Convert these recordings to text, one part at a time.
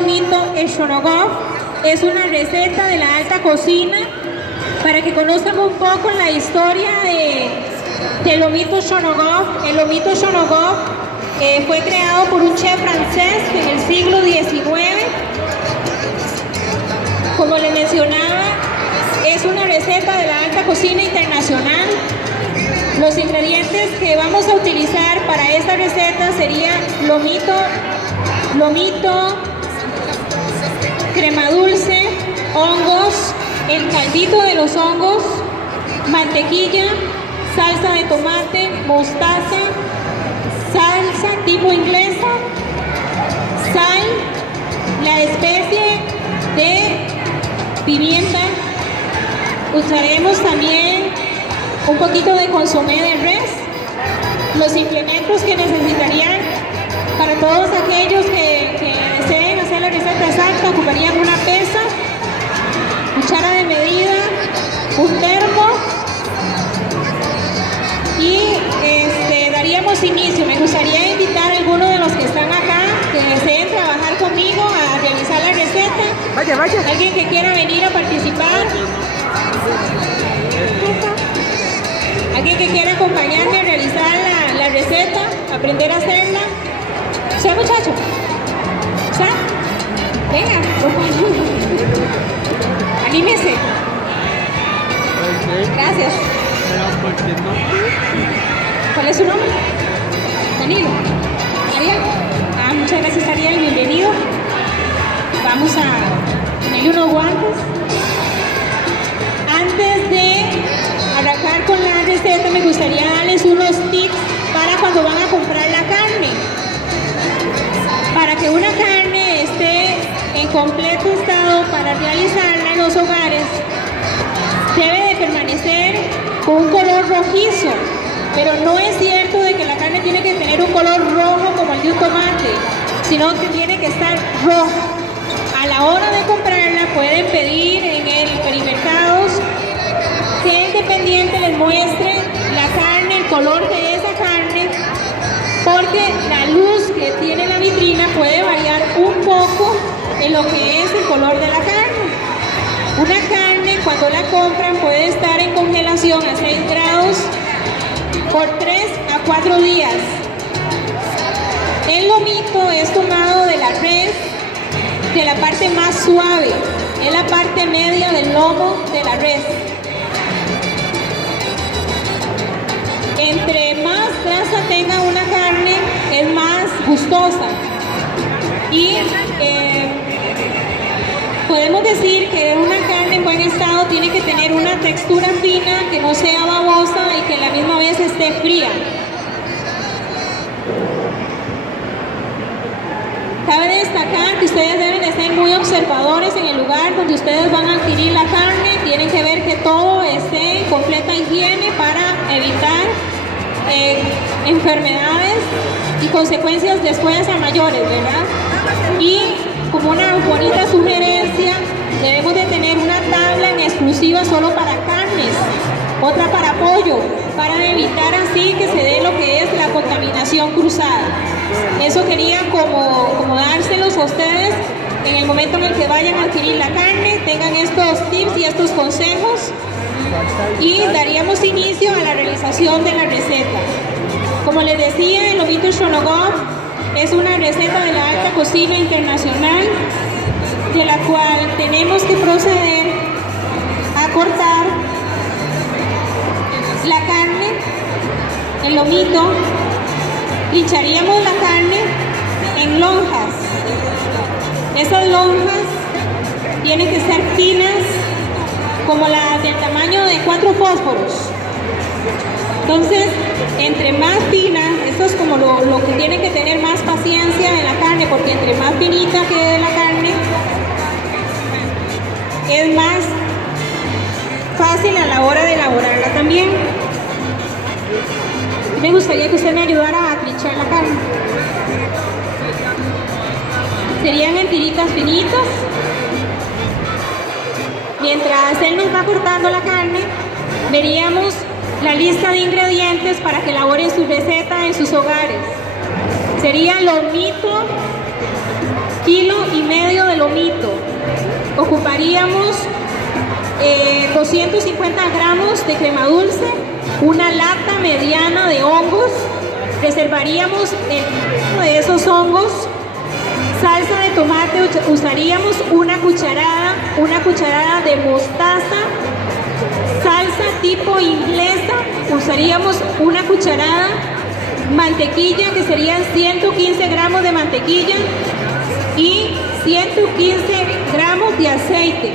Lomito Shonogov es una receta de la alta cocina para que conozcan un poco la historia del lomito Shonogov. El lomito Shonogov fue creado por un chef francés en el siglo XIX. Como les mencionaba, es una receta de la alta cocina internacional. Los ingredientes que vamos a utilizar para esta receta serían lomito, crema dulce, hongos, el caldito de los hongos, mantequilla, salsa de tomate, mostaza, salsa tipo inglesa, sal, la especie de pimienta. Usaremos también un poquito de consomé de res. Los implementos que necesitarían para todos aquellos que deseen hacer la receta exacta: ocuparían una pesa, cuchara de medida, un termo y daríamos inicio. Me gustaría invitar a algunos de los que están acá que deseen trabajar conmigo a realizar la receta. Vaya. Alguien que quiera venir a participar. Alguien que quiera acompañarme a realizar la receta, aprender a hacerla. ¿Sí, muchacho? ¿Sí? Venga, anímese. Gracias. ¿Cuál es su nombre? Danilo. Ariel. Muchas gracias, Ariel. Bienvenido. Vamos a ponerle unos guantes. Antes de arrancar con la receta, me gustaría darles unos tips para cuando van a comprar la carne. Para que una carne esté en completo estado para realizarla en los hogares, debe de permanecer con un color rojizo, pero no es cierto de que la carne tiene que tener un color rojo como el de un tomate, sino que tiene que estar roja. A la hora de comprarla pueden pedir en el Perimercados que el dependiente les muestre la carne, el color de esa carne, porque la luz que tiene la vitrina puede variar un poco en lo que es el color de la carne. Una carne, cuando la compran, puede estar en congelación a 6 grados por 3 a 4 días. El lomito es tomado de la res, de la parte más suave, es la parte media del lomo de la res. Entre más grasa tenga una carne, es más gustosa. Y podemos decir que una carne en buen estado tiene que tener una textura fina, que no sea babosa y que a la misma vez esté fría. Cabe destacar que ustedes deben de ser muy observadores en el lugar donde ustedes van a adquirir la carne. Tienen que ver que todo esté en completa higiene para evitar enfermedades y consecuencias después a mayores, ¿verdad? Y como una bonita sugerencia, debemos de tener una tabla en exclusiva solo para carnes, otra para pollo, para evitar así que se dé lo que es la contaminación cruzada. Eso quería como dárselos a ustedes en el momento en el que vayan a adquirir la carne, tengan estos tips y estos consejos, y daríamos inicio a la realización de la receta. Como les decía, el lomito Shonogov es una receta de la alta cocina internacional, de la cual tenemos que proceder a cortar la carne, el lomito. Trincharíamos la carne en lonjas. Esas lonjas tienen que ser finas, como las del tamaño de 4 fósforos. Entonces, entre más fina, esto es como lo que tiene que tener más paciencia en la carne, porque entre más finita quede la carne, es más fácil a la hora de elaborarla también. Me gustaría que usted me ayudara a trinchar la carne. Serían en tiritas finitas. Mientras él nos va cortando la carne, veríamos la lista de ingredientes para que elaboren su receta en sus hogares. Sería lomito, 1,5 kilos de lomito. Ocuparíamos 250 gramos de crema dulce, una lata mediana de hongos, reservaríamos de esos hongos, salsa de tomate, usaríamos una cucharada de mostaza, salsa tipo inglesa, usaríamos una cucharada, mantequilla, que serían 115 gramos de mantequilla y 115 gramos de aceite.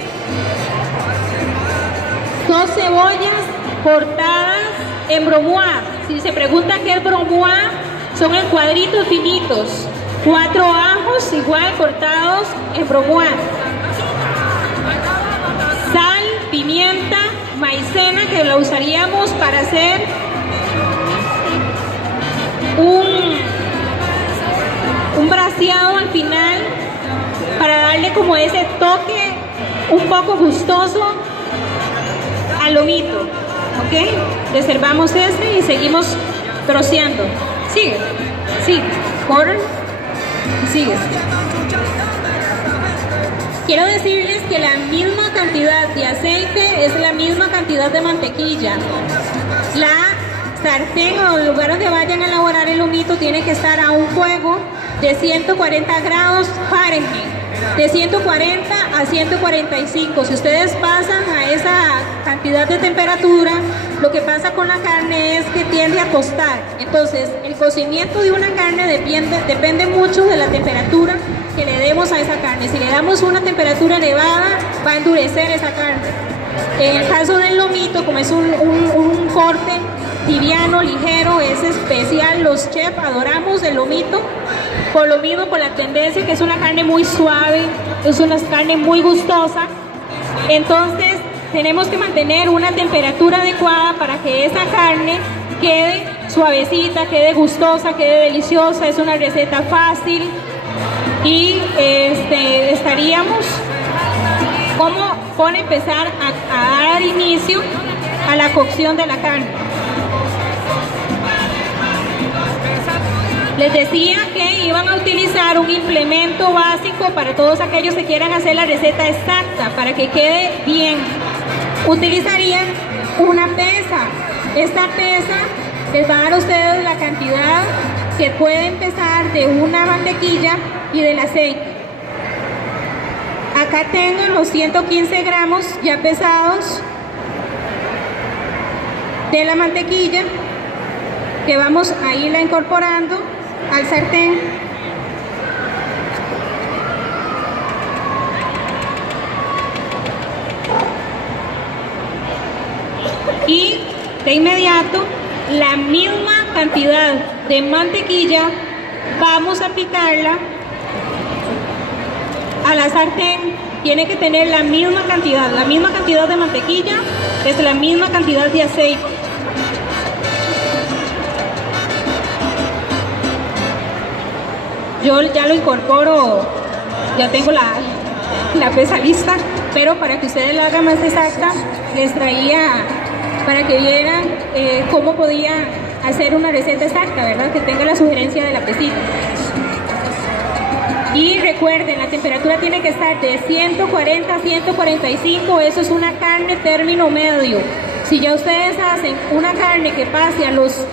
2 cebollas cortadas en bromois. Si se pregunta qué es bromois, son en cuadritos finitos. 4 ajos igual cortados en bromois. Sal, pimienta, maicena, que la usaríamos para hacer un braseado al final, para darle como ese toque un poco gustoso al lomito, ¿ok? Reservamos ese y seguimos troceando. Sigue, corre y sigues. Quiero decirles que la misma cantidad de aceite es la misma cantidad de mantequilla. La sartén o el lugar donde vayan a elaborar el lomito tiene que estar a un fuego de 140 grados Fahrenheit. De 140 a 145. Si ustedes pasan a esa cantidad de temperatura, lo que pasa con la carne es que tiende a tostar. Entonces, el cocimiento de una carne depende mucho de la temperatura que le demos a esa carne. Si le damos una temperatura elevada, va a endurecer esa carne. En el caso del lomito, como es un corte liviano, ligero, es especial. Los chefs adoramos el lomito. Por lo mismo, por la tendencia que es una carne muy suave, es una carne muy gustosa. Entonces tenemos que mantener una temperatura adecuada para que esa carne quede suavecita, quede gustosa, quede deliciosa. Es una receta fácil y estaríamos como por empezar a dar inicio a la cocción de la carne. Les decía que iban a utilizar un implemento básico para todos aquellos que quieran hacer la receta exacta, para que quede bien. Utilizarían una pesa. Esta pesa les va a dar a ustedes la cantidad que puede empezar de una mantequilla y del aceite. Acá tengo los 115 gramos ya pesados de la mantequilla, que vamos a irla incorporando al sartén. Y de inmediato la misma cantidad de mantequilla vamos a aplicarla a la sartén. Tiene que tener la misma cantidad de mantequilla es la misma cantidad de aceite. Yo ya lo incorporo, ya tengo la pesa lista, pero para que ustedes la hagan más exacta, les traía para que vieran cómo podía hacer una receta exacta, ¿verdad? Que tenga la sugerencia de la pesita. Y recuerden, la temperatura tiene que estar de 140 a 145, eso es una carne término medio. Si ya ustedes hacen una carne que pase a los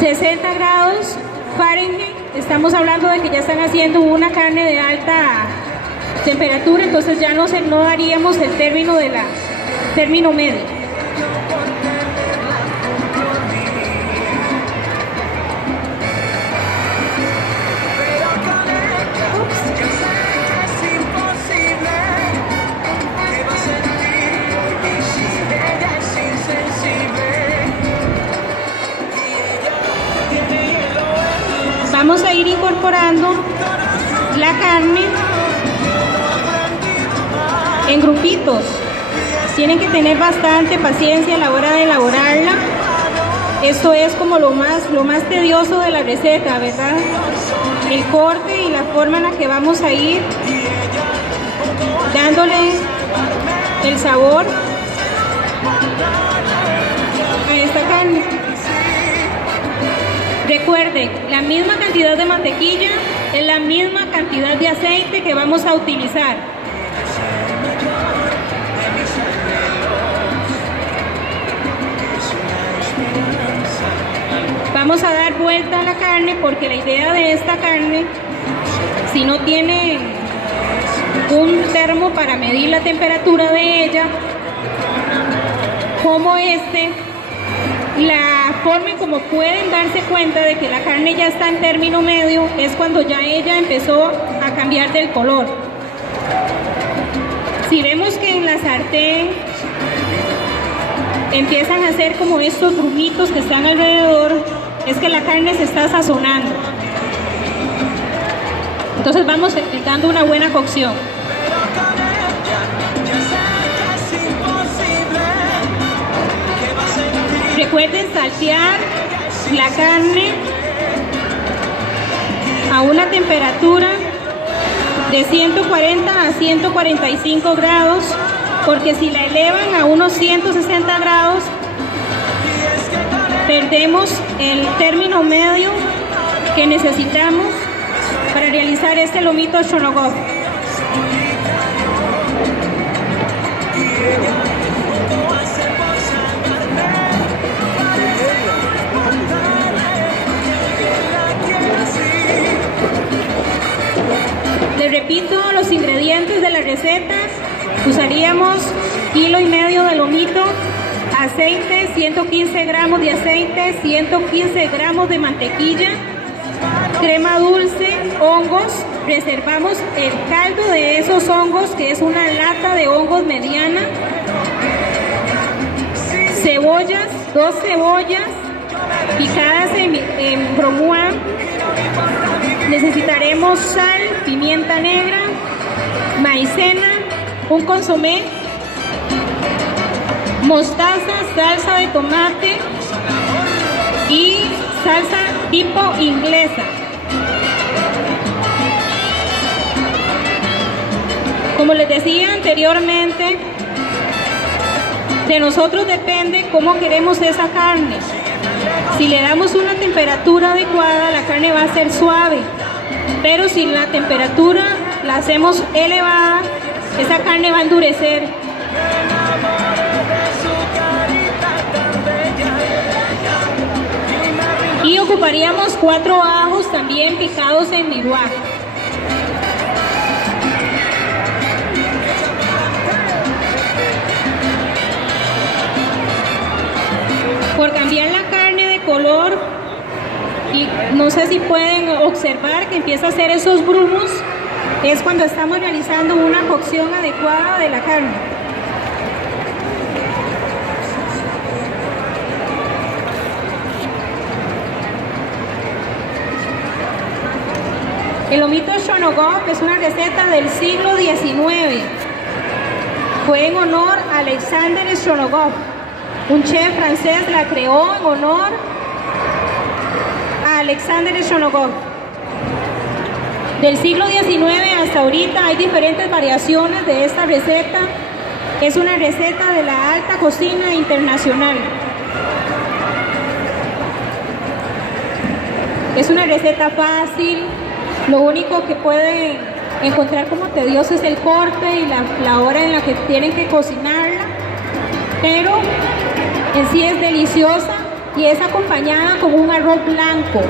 60 grados Fahrenheit, estamos hablando de que ya están haciendo una carne de alta temperatura, entonces ya no daríamos el término de término medio. Vamos a ir incorporando la carne en grupitos. Tienen que tener bastante paciencia a la hora de elaborarla. Esto es como lo más tedioso de la receta, ¿verdad? El corte y la forma en la que vamos a ir dándole el sabor a esta carne. Recuerden, la misma cantidad de mantequilla es la misma cantidad de aceite que vamos a utilizar. Vamos a dar vuelta a la carne porque la idea de esta carne, si no tiene un termo para medir la temperatura de ella, como la forma en como pueden darse cuenta de que la carne ya está en término medio es cuando ya ella empezó a cambiar del color. Si vemos que en la sartén empiezan a hacer como estos grumitos que están alrededor, es que la carne se está sazonando. Entonces vamos dando una buena cocción. Recuerden saltear la carne a una temperatura de 140 a 145 grados, porque si la elevan a unos 160 grados, perdemos el término medio que necesitamos para realizar este lomito shonogop. Les repito los ingredientes de la receta. Usaríamos 1,5 kilos de lomito, aceite, 115 gramos de aceite, 115 gramos de mantequilla, crema dulce, hongos. Reservamos el caldo de esos hongos, que es una lata de hongos mediana, cebollas, 2 cebollas picadas en bromuán. Necesitaremos sal, pimienta negra, maicena, un consomé, mostaza, salsa de tomate y salsa tipo inglesa. Como les decía anteriormente, de nosotros depende cómo queremos esa carne. Si le damos una temperatura adecuada, la carne va a ser suave, pero si la temperatura la hacemos elevada, esa carne va a endurecer. Y ocuparíamos 4 ajos también picados en miruá. Por cambiar la carne de color, y no sé si pueden observar que empieza a hacer esos brumos, es cuando estamos realizando una cocción adecuada de la carne. El lomito shonogop es una receta del siglo XIX. Fue en honor a Alexander Shonogop. Un chef francés la creó en honor a Alexander Shonogop. Del siglo XIX hasta ahorita hay diferentes variaciones de esta receta. Es una receta de la alta cocina internacional. Es una receta fácil. Lo único que pueden encontrar como tedioso es el corte y la hora en la que tienen que cocinarla. Pero en sí es deliciosa y es acompañada con un arroz blanco.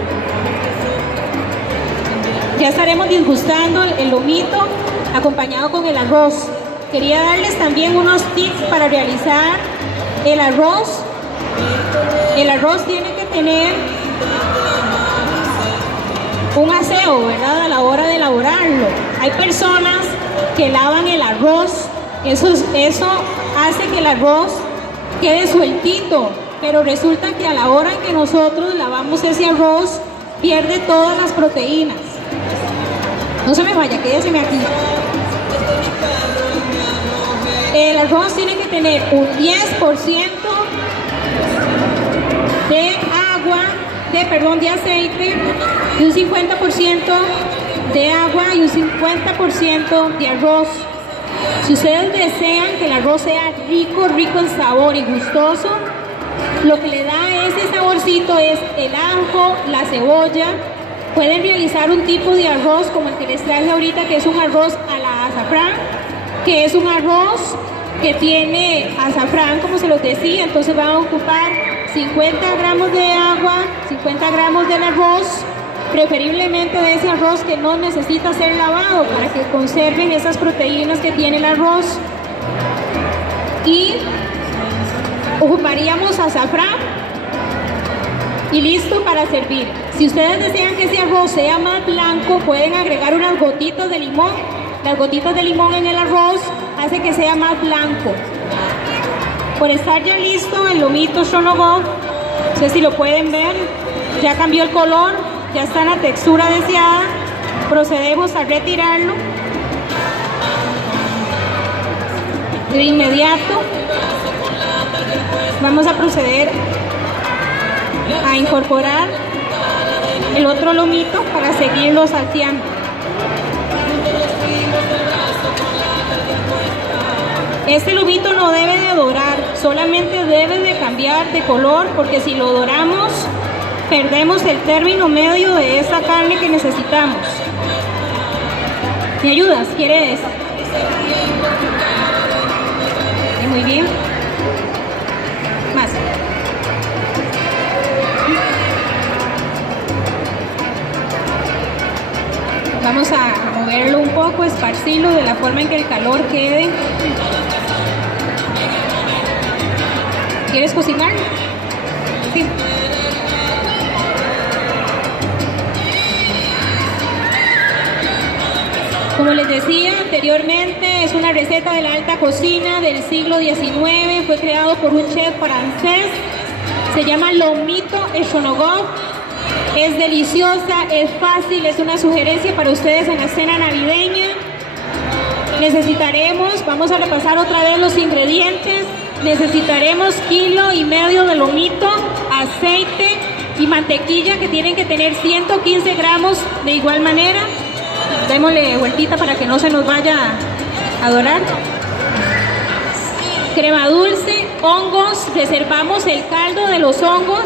Ya estaremos disgustando el lomito acompañado con el arroz. Quería darles también unos tips para realizar el arroz. El arroz tiene que tener un aseo, ¿verdad? A la hora de elaborarlo. Hay personas que lavan el arroz, eso hace que el arroz quede sueltito, pero resulta que a la hora en que nosotros lavamos ese arroz, pierde todas las proteínas. No se me vaya, quédese aquí. El arroz tiene que tener un 10% de aceite y un 50% de agua y un 50% de arroz. Si ustedes desean que el arroz sea rico en sabor y gustoso, lo que le da ese saborcito es el ajo, la cebolla Pueden realizar un tipo de arroz como el que les traje ahorita, que es un arroz a la azafrán, que es un arroz que tiene azafrán, como se los decía. Entonces van a ocupar 50 gramos de agua, 50 gramos del arroz, preferiblemente de ese arroz que no necesita ser lavado para que conserven esas proteínas que tiene el arroz. Y ocuparíamos azafrán y listo para servir. Si ustedes desean que ese arroz sea más blanco, pueden agregar unas gotitas de limón. Las gotitas de limón en el arroz hace que sea más blanco. Por estar ya listo el lomito Shonogov, no sé si lo pueden ver, ya cambió el color, ya está en la textura deseada. Procedemos a retirarlo de inmediato. Vamos a proceder a incorporar el otro lomito para seguirlo salteando. Este lomito no debe de dorar, solamente debe de cambiar de color, porque si lo doramos perdemos el término medio de esta carne que necesitamos. ¿Me ayudas? ¿Quieres? Muy bien. Más. Vamos a moverlo un poco, esparcirlo de la forma en que el calor quede. ¿Quieres cocinar? Sí. Como les decía anteriormente, es una receta de la alta cocina del siglo XIX. Fue creado por un chef francés. Se llama lomito Shonogov. Es deliciosa, es fácil, es una sugerencia para ustedes en la cena navideña. Necesitaremos, vamos a repasar otra vez los ingredientes. Necesitaremos 1,5 kilos de lomito, aceite y mantequilla, que tienen que tener 115 gramos de igual manera. Démosle vueltita para que no se nos vaya a dorar. Crema dulce, hongos, reservamos el caldo de los hongos,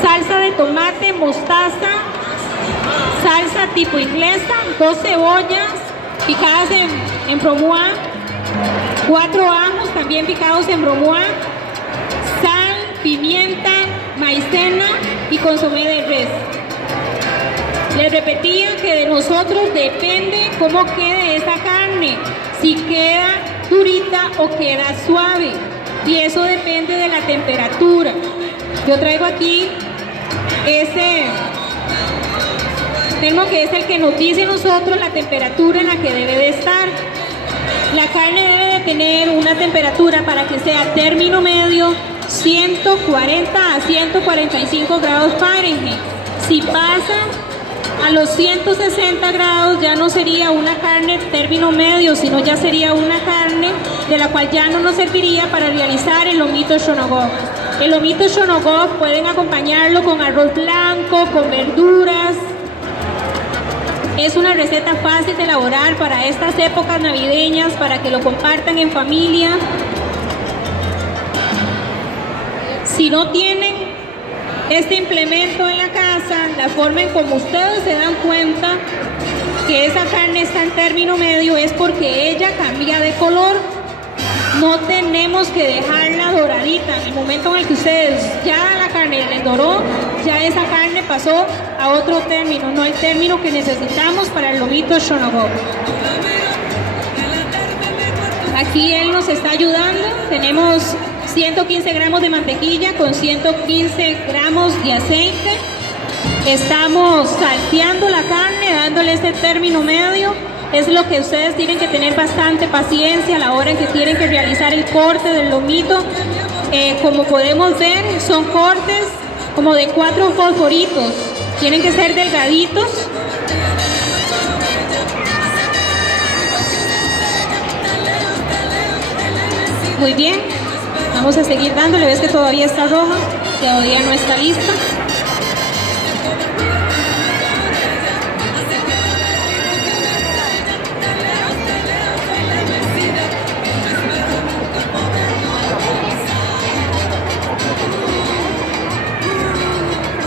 salsa de tomate, mostaza, salsa tipo inglesa, 2 cebollas picadas en bromois, 4 ajos también picados en bromois, sal, pimienta, maicena y consomé de res. Les repetía que de nosotros depende cómo quede esa carne, si queda durita o queda suave, y eso depende de la temperatura. Yo traigo aquí ese termo que es el que nos dice a nosotros la temperatura en la que debe de estar. La carne debe de tener una temperatura, para que sea término medio, 140 a 145 grados Fahrenheit. Si pasa a los 160 grados ya no sería una carne término medio, sino ya sería una carne de la cual ya no nos serviría para realizar el lomito Shonogov. El lomito Shonogov pueden acompañarlo con arroz blanco, con verduras. Es una receta fácil de elaborar para estas épocas navideñas, para que lo compartan en familia. Si no tienen este implemento en la casa, la forma en como ustedes se dan cuenta que esa carne está en término medio es porque ella cambia de color. No tenemos que dejarla doradita. En el momento en el que ustedes ya la carne les doró, ya esa carne pasó a otro término, no el término que necesitamos para el lomito Shonogov. Aquí él nos está ayudando. Tenemos 115 gramos de mantequilla con 115 gramos de aceite. Estamos salteando la carne, dándole este término medio. Es lo que ustedes tienen que tener bastante paciencia a la hora en que tienen que realizar el corte del lomito. Como podemos ver, son cortes como de 4 fosforitos. Tienen que ser delgaditos. Muy bien. Vamos a seguir dándole. Ves que todavía está roja, todavía no está lista.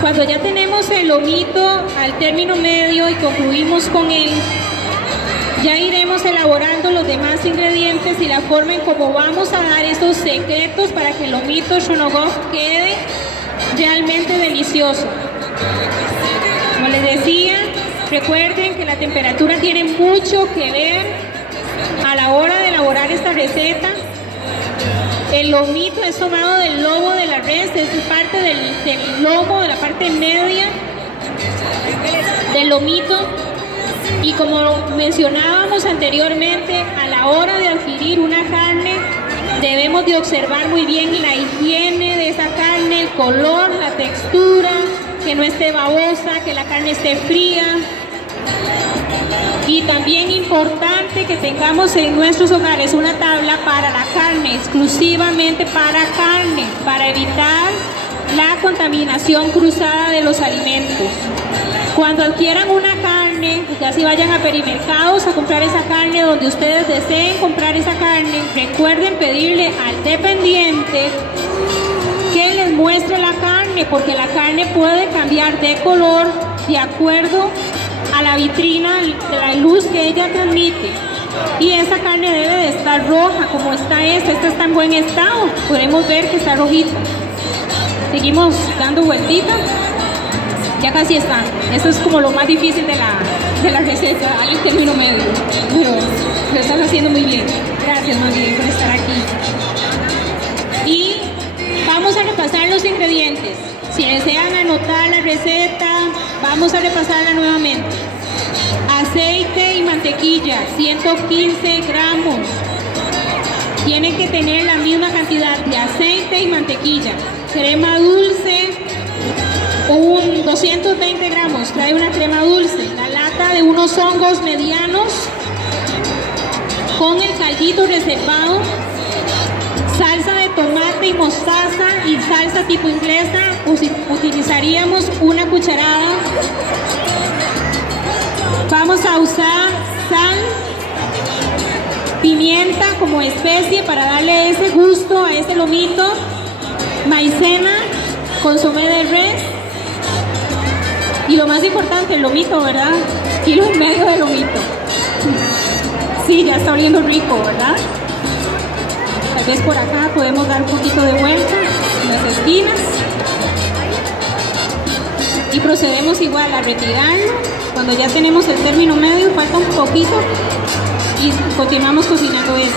Cuando ya tenemos el el lomito al término medio y concluimos con él, ya iremos elaborando los demás ingredientes y la forma en cómo vamos a dar esos secretos para que el lomito shonogok quede realmente delicioso. Como les decía, recuerden que la temperatura tiene mucho que ver a la hora de elaborar esta receta. El lomito es tomado del lomo de la res, es parte del lomo, de la parte media del lomito. Y como mencionábamos anteriormente, a la hora de adquirir una carne, debemos de observar muy bien la higiene de esa carne, el color, la textura, que no esté babosa, que la carne esté fría. Y también importante que tengamos en nuestros hogares una tabla para la carne, exclusivamente para carne, para evitar la contaminación cruzada de los alimentos. Cuando adquieran una carne, ya si vayan a Perimercados a comprar esa carne, donde ustedes deseen comprar esa carne, recuerden pedirle al dependiente que les muestre la carne, porque la carne puede cambiar de color de acuerdo a la vitrina, de la luz que ella transmite. Y esa carne debe de estar roja, como está esta está en buen estado, podemos ver que está rojita. Seguimos dando vueltita. Ya casi está. Eso es como lo más difícil de la receta, al término medio. Pero lo estás haciendo muy bien. Gracias, más bien, por estar aquí. Y vamos a repasar los ingredientes. Si desean anotar la receta, vamos a repasarla nuevamente. Aceite y mantequilla, 115 gramos. Tienen que tener la misma cantidad de aceite y mantequilla. Crema dulce, 220 gramos, trae una crema dulce. La lata de unos hongos medianos con el caldito reservado. Salsa de tomate y mostaza y salsa tipo inglesa, utilizaríamos una cucharada. Vamos a usar sal, pimienta como especie para darle ese gusto a este lomito, maicena, consomé de res y lo más importante, el lomito, ¿verdad? Kilo y medio de lomito. Sí, ya está oliendo rico, ¿verdad? Tal vez por acá podemos dar un poquito de vuelta en las esquinas y procedemos igual a retirarlo. Cuando ya tenemos el término medio, falta un poquito y continuamos cocinando esto.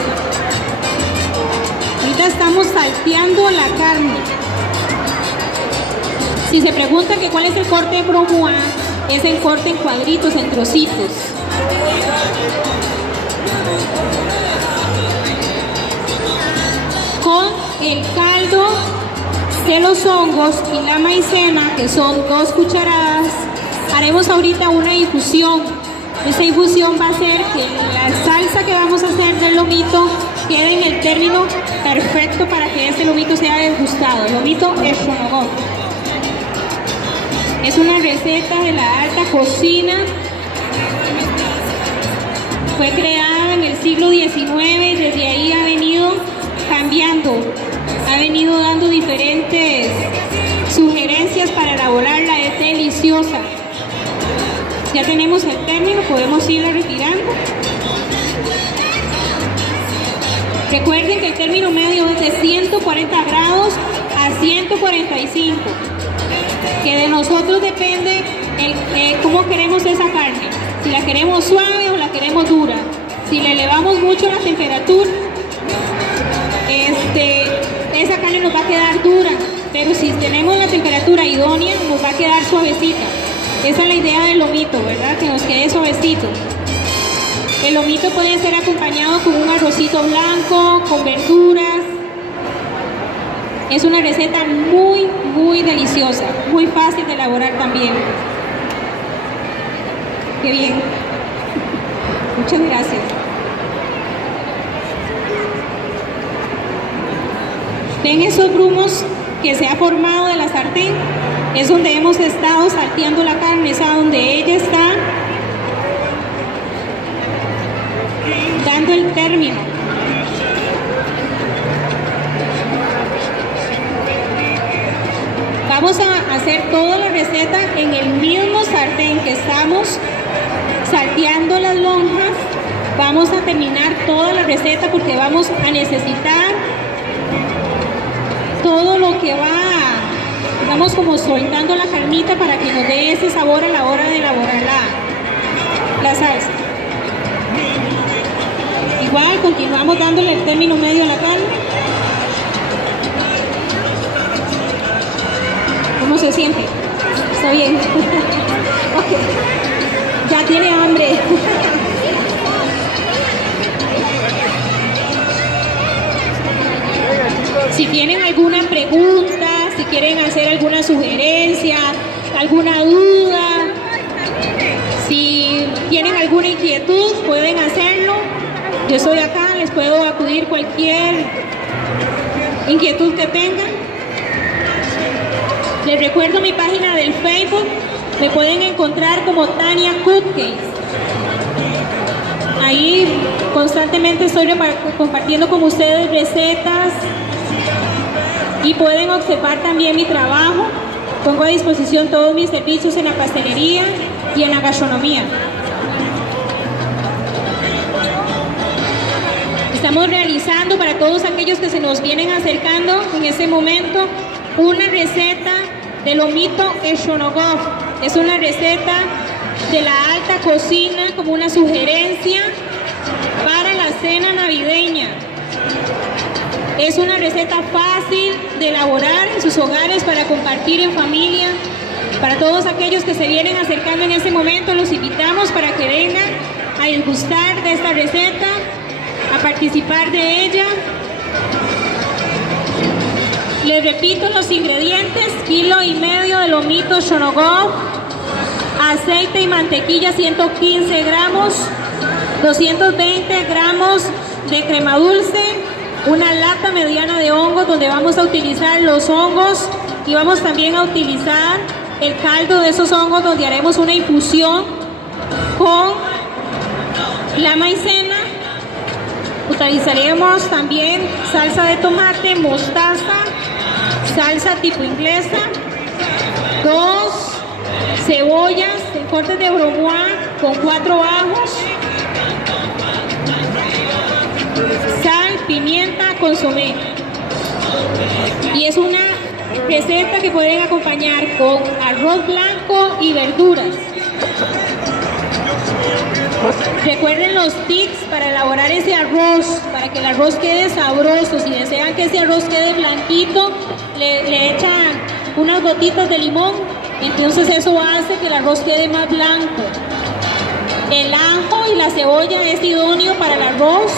Ahorita estamos salteando la carne. Si se pregunta que cuál es el corte de bromois, es el corte en cuadritos, en trocitos. Con el caldo de los hongos y la maicena, que son 2 cucharadas, haremos ahorita una infusión. Esa infusión va a hacer que la salsa que vamos a hacer del lomito quede en el término perfecto para que este lomito sea degustado. El lomito es shonogok. Es una receta de la alta cocina. Fue creada en el siglo XIX y desde ahí ha venido cambiando. Ha venido dando diferentes sugerencias para elaborarla. Es deliciosa. Ya tenemos el término, podemos irla retirando. Recuerden que el término medio es de 140 grados a 145. Que de nosotros depende cómo queremos esa carne. Si la queremos suave o la queremos dura. Si le elevamos mucho la temperatura, esa carne nos va a quedar dura. Pero si tenemos la temperatura idónea, nos va a quedar suavecita. Esa es la idea del lomito, ¿verdad? Que nos quede suavecito. El lomito puede ser acompañado con un arrocito blanco, con verduras. Es una receta muy, muy deliciosa, muy fácil de elaborar también. Qué bien. Muchas gracias. ¿Ven esos grumos que se ha formado de la sartén? Es donde hemos estado salteando la carne, es a donde ella está dando el término. Vamos a hacer toda la receta receta en el mismo sartén que estamos salteando las lonjas. Vamos a terminar toda la receta porque vamos a necesitar todo lo que va, vamos como soltando la carnita para que nos dé ese sabor a la hora de elaborar la salsa. Igual continuamos dándole el término medio a la carne. ¿Cómo se siente? ¿Está bien? Okay. Ya tiene hambre. Si tienen alguna pregunta, si quieren hacer alguna sugerencia, alguna duda, si tienen alguna inquietud, pueden hacerlo. Yo estoy acá, les puedo acudir cualquier inquietud que tengan. Les recuerdo mi página del Facebook, me pueden encontrar como Tania Cupcakes. Ahí constantemente estoy compartiendo con ustedes recetas y pueden observar también mi trabajo. Pongo a disposición todos mis servicios en la pastelería y en la gastronomía. Estamos realizando para todos aquellos que se nos vienen acercando en este momento una receta de lomito eshonogov. Es una receta de la alta cocina como una sugerencia para la cena navideña. Es una receta fácil de elaborar en sus hogares para compartir en familia. Para todos aquellos que se vienen acercando en este momento, los invitamos para que vengan a degustar de esta receta, a participar de ella. Les repito los ingredientes: 1,5 kilos de lomito eshonogov, aceite y mantequilla 115 gramos, 220 gramos de crema dulce, una lata mediana de hongos donde vamos a utilizar los hongos y vamos también a utilizar el caldo de esos hongos donde haremos una infusión con la maicena. Utilizaremos también salsa de tomate, mostaza, salsa tipo inglesa, 2 cebollas en cortes de brunoise con 4 ajos, sal, pimienta, consomé. Y es una receta que pueden acompañar con arroz blanco y verduras. Recuerden los tips para elaborar ese arroz, para que el arroz quede sabroso. Si desean que ese arroz quede blanquito, le echan unas gotitas de limón, entonces eso hace que el arroz quede más blanco. El ajo y la cebolla es idóneo para el arroz,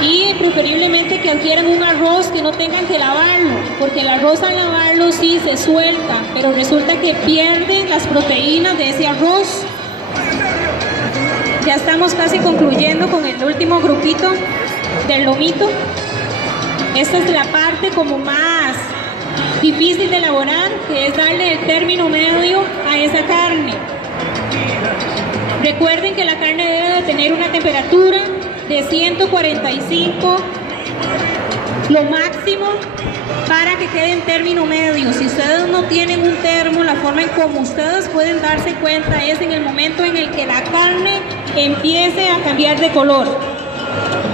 y preferiblemente que adquieran un arroz que no tengan que lavarlo, porque el arroz al lavarlo sí se suelta, pero resulta que pierden las proteínas de ese arroz. Ya estamos casi concluyendo con el último grupito del lomito. Esta es la parte como más difícil de elaborar, que es darle el término medio a esa carne. Recuerden que la carne debe de tener una temperatura de 145 lo máximo para que quede en término medio. Si ustedes no tienen un termo, la forma en como ustedes pueden darse cuenta es en el momento en el que la carne empiece a cambiar de color,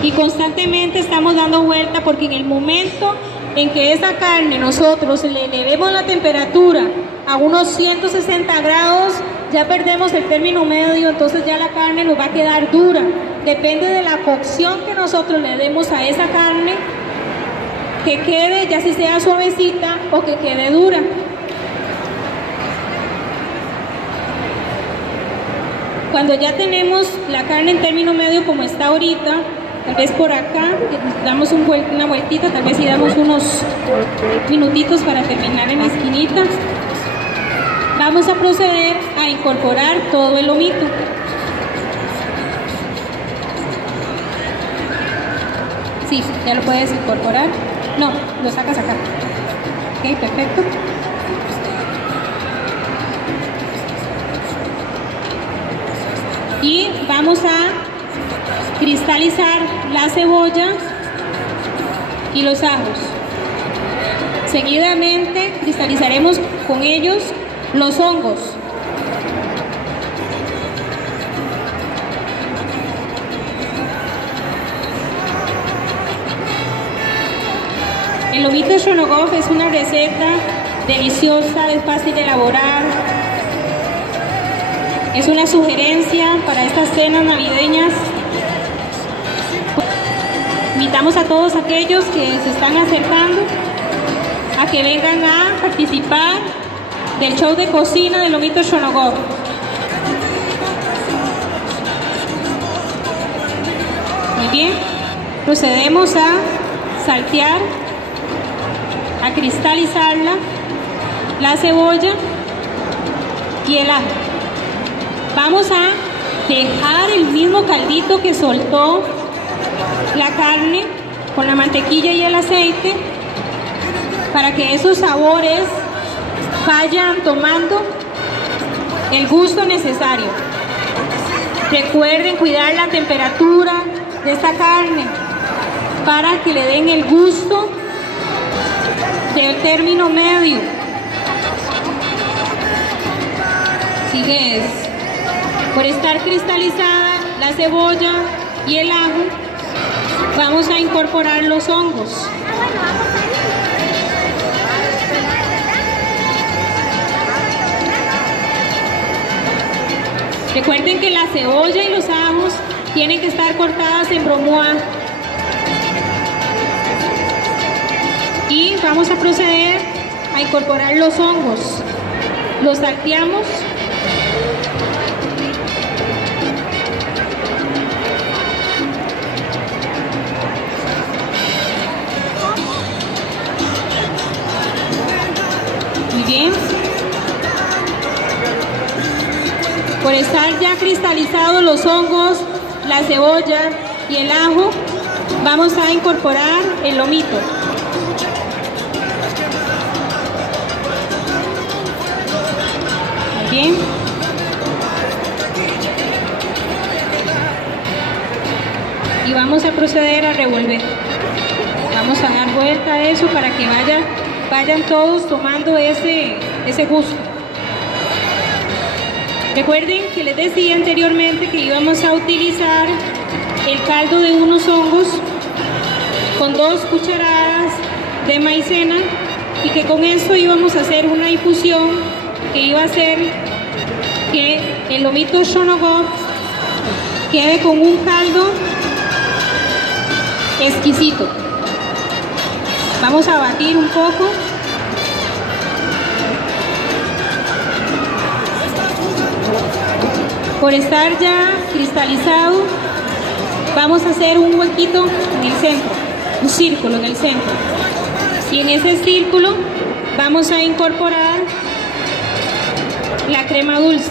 y constantemente estamos dando vuelta, porque en el momento en que esa carne nosotros le elevemos la temperatura a unos 160 grados, ya perdemos el término medio, entonces ya la carne nos va a quedar dura. Depende de la cocción que nosotros le demos a esa carne, que quede ya si sea suavecita o que quede dura. Cuando ya tenemos la carne en término medio como está ahorita, tal vez por acá damos una vueltita, tal vez si damos unos minutitos para terminar en la esquinita, vamos a proceder a incorporar todo el lomito. Sí, ya lo puedes incorporar. No, lo sacas acá. Ok, perfecto. Y vamos a cristalizar la cebolla y los ajos. Seguidamente cristalizaremos con ellos los hongos. El lomito de Shonogov es una receta deliciosa, es fácil de elaborar. Es una sugerencia para estas cenas navideñas. Invitamos a todos aquellos que se están acercando a que vengan a participar del show de cocina del lomito Shonogov. Muy bien, procedemos a saltear, a cristalizarla, la cebolla y el ajo. Vamos a dejar el mismo caldito que soltó la carne con la mantequilla y el aceite para que esos sabores vayan tomando el gusto necesario. Recuerden cuidar la temperatura de esta carne para que le den el gusto del término medio. Sigue por estar cristalizada la cebolla y el ajo, vamos a incorporar los hongos. Recuerden que la cebolla y los ajos tienen que estar cortadas en bromois. Y vamos a proceder a incorporar los hongos. Los salteamos. Muy bien. Por estar ya cristalizados los hongos, la cebolla y el ajo, vamos a incorporar el lomito. Muy bien. Y vamos a proceder a revolver. Vamos a dar vuelta a eso para que vayan todos tomando ese gusto. Recuerden que les decía anteriormente que íbamos a utilizar el caldo de unos hongos con 2 cucharadas de maicena y que con eso íbamos a hacer una infusión que iba a hacer que el lomito Shonogov quede con un caldo exquisito. Vamos a batir un poco. Por estar ya cristalizado, vamos a hacer un huequito en el centro, un círculo en el centro. Y en ese círculo vamos a incorporar la crema dulce.